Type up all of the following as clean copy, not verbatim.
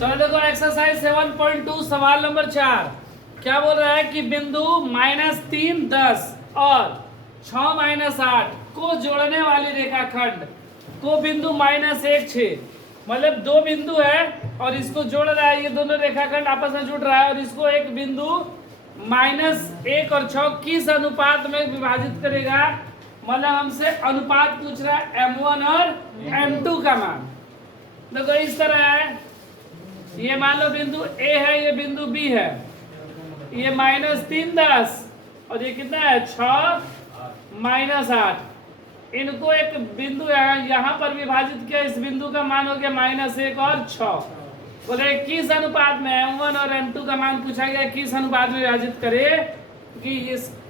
चलो देखो एक्सरसाइज 7.2 सवाल नंबर 4 क्या बोल रहा है कि बिंदु -3 10 और 6 -8 को जोड़ने वाली रेखाखंड को बिंदु -1 6 मतलब दो बिंदु है और इसको जोड़ रहा है। ये दोनों रेखाखंड आपस में जुड़ रहा है और इसको एक बिंदु -1 और 6 किस अनुपात में विभाजित करेगा। मतलब हमसे अनुपात पूछ रहा है M1 और M2 का मान। देखो इस तरह है, ये मान लो बिंदु A है, ये बिंदु B है, ये -3 10 और ये कितना है 6 -8। इनको एक बिंदु यहाँ पर विभाजित किया, इस बिंदु का मान हो गया -1 और 6। बोले किस अनुपात में M1 और M2 का मान पूछा गया, किस अनुपात में विभाजित करे कि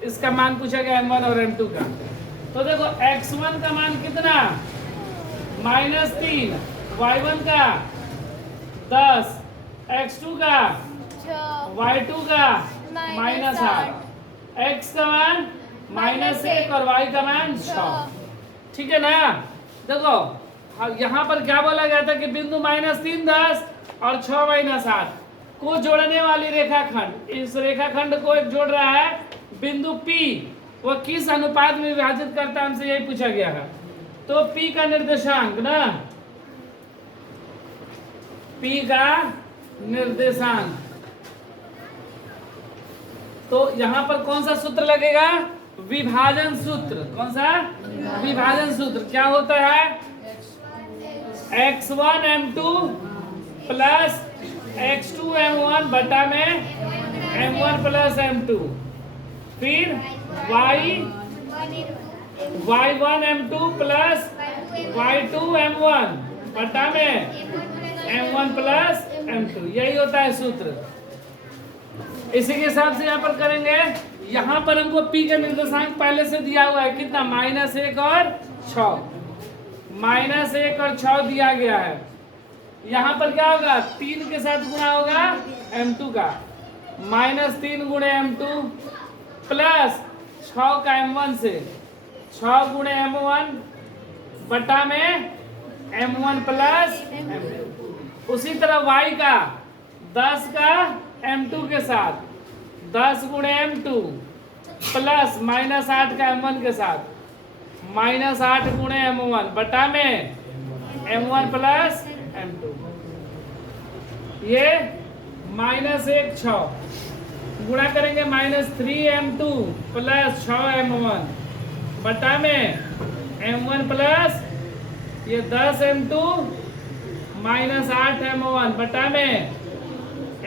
इसका मान पूछा गया M1 और M2 का। तो देखो x1 का मान कितना -3, y1 का 10, x2 का y2 का -8, x का मान -1 और y का मान 6। ठीक है ना। देखो यहाँ पर क्या बोला गया था कि बिंदु -3 10 और 6 -8 को जोड़ने वाली रेखाखंड, इस रेखाखंड को एक जोड़ रहा है बिंदु P, वो किस अनुपात में विभाजित करता है, हमसे यही पूछा गया है। तो P का निर्देशांक ना, P का निर्देशांक, तो यहां पर कौन सा सूत्र लगेगा, विभाजन सूत्र। कौन सा विभाजन सूत्र, क्या होता है x1 m2 plus x2 m1 बटा में m1 प्लस m2, फिर y1 m2 plus y2 m1 बटा में m1 प्लस m2, यही होता है सूत्र। इसी के हिसाब से यहाँ पर करेंगे। यहाँ पर हमको P का निर्देशांक पहले से दिया हुआ है कितना, -1 और 6, -1 और 6 दिया गया है। यहाँ पर क्या होगा, 3 के साथ गुणा होगा m2 का, -3 गुणे m2 प्लस 6 का m1 से 6 गुणे m1 बटा में m1 प्लस m2। उसी तरह y का 10 का m2 के साथ 10 गुणे m2 प्लस -8 का m1 के साथ -8 गुणे m1 बटा में m1 प्लस m2। ये -1 6 गुणा करेंगे -3 m2 प्लस 6 m1 बटा में m1 प्लस ये 10 m2 -8 m1 बटा में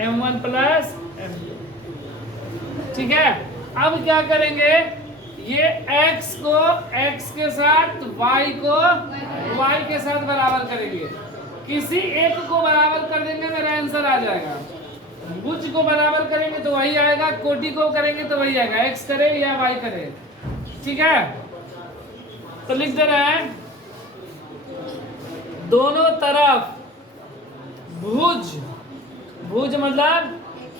m1 प्लस m2। ठीक है। अब क्या करेंगे, ये x को x के साथ y को y के साथ बराबर करेंगे। किसी एक को बराबर कर देंगे मेरा आंसर आ जाएगा। भुज को बराबर करेंगे तो वही आएगा, कोटि को करेंगे तो वही आएगा, x करे या y करे। ठीक है, तो लिख दे रहे हैं दोनों तरफ भुज, भुज मतलब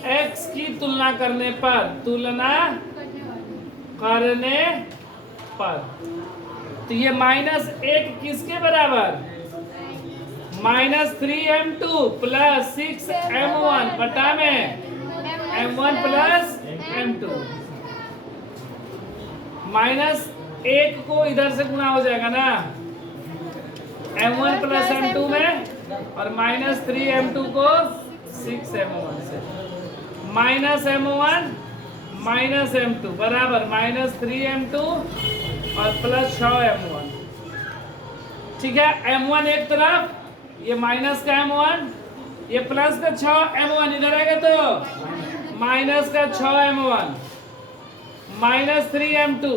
x की तुलना करने पर, तुलना करने पर, तो ये -1 किसके बराबर, -3m2 प्लस 6m1 बटा में m1 प्लस m2। -1 को इधर से गुणा हो जाएगा ना m1 प्लस m2 में, और -3m2 को 6m1 से, -m1 -m2 बराबर -3m2 और प्लस 6m1। ठीक है, m1 एक तरफ, ये माइनस का m1, ये प्लस का 6m1 इधर आएगा तो माइनस का 6m1 -3m2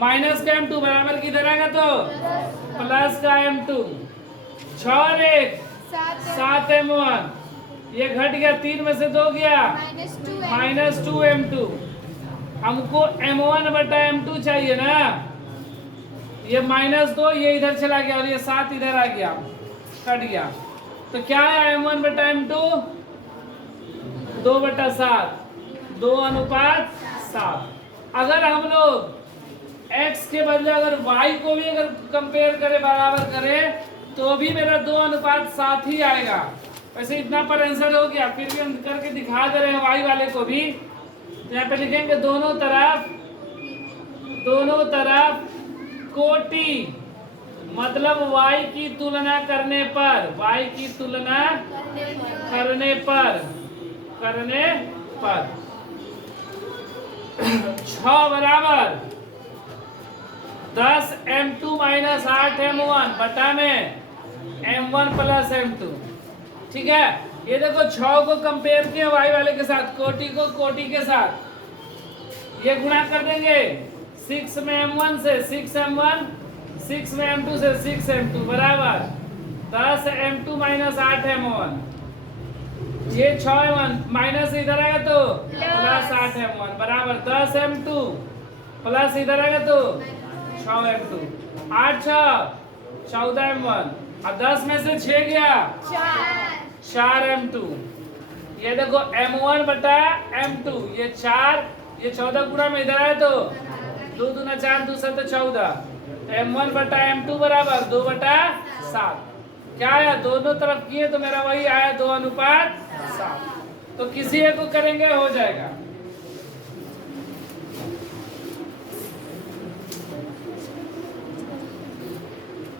माइनस का m2 बराबर किधर आएगा तो प्लस का m2, 6 और 1 7m1, ये घट गया, 3 में से 2 गया -2m2। हमको m1 बटा m2 चाहिए ना, ये -2 ये इधर चला गया और ये 7 इधर आ गया, कट गया। तो क्या है m1 बटा m2, 2/7, 2:7। अगर हम लोग x के बदले अगर y को भी अगर कंपेयर करें, बराबर करें, तो भी मेरा 2:7 ही आएगा। वैसे इतना पर आंसर हो गया, फिर भी हम करके दिखा दे रहे हैं y वाले को भी। तो यहाँ पे लिखेंगे दोनों तरफ कोटि, मतलब y की तुलना करने पर, y की तुलना करने पर 6 बराबर 10 m2 माइनस 8 m1 बटा में m1 प्लस m2। ठीक है, ये देखो 6 को कंपेयर किया y वाले के साथ, कोटि को कोटि के साथ, ये गुणा कर देंगे 6 में m1 से 6m1, 6 में m2 से 6m2 बराबर 10 m2 माइनस 8 m1। ये 6m1 माइनस इधर आएगा तो प्लस 8 m1 बराबर 10 m2 प्लस इधर आएगा तो 6 m2, 8 6 14 m1, अब 10 में से 6 गया 4 m2। ये देखो m1 बटा m2, ये 4, ये 14 गुणा में इधर आए तो 2 दूना 4 2 7 14, तो m1 बटा m2 बराबर 2 बटा 7। क्या आया, दोनों तरफ किए तो मेरा वही आया 2 अनुपात 7। तो किसी एक को करेंगे हो जाएगा।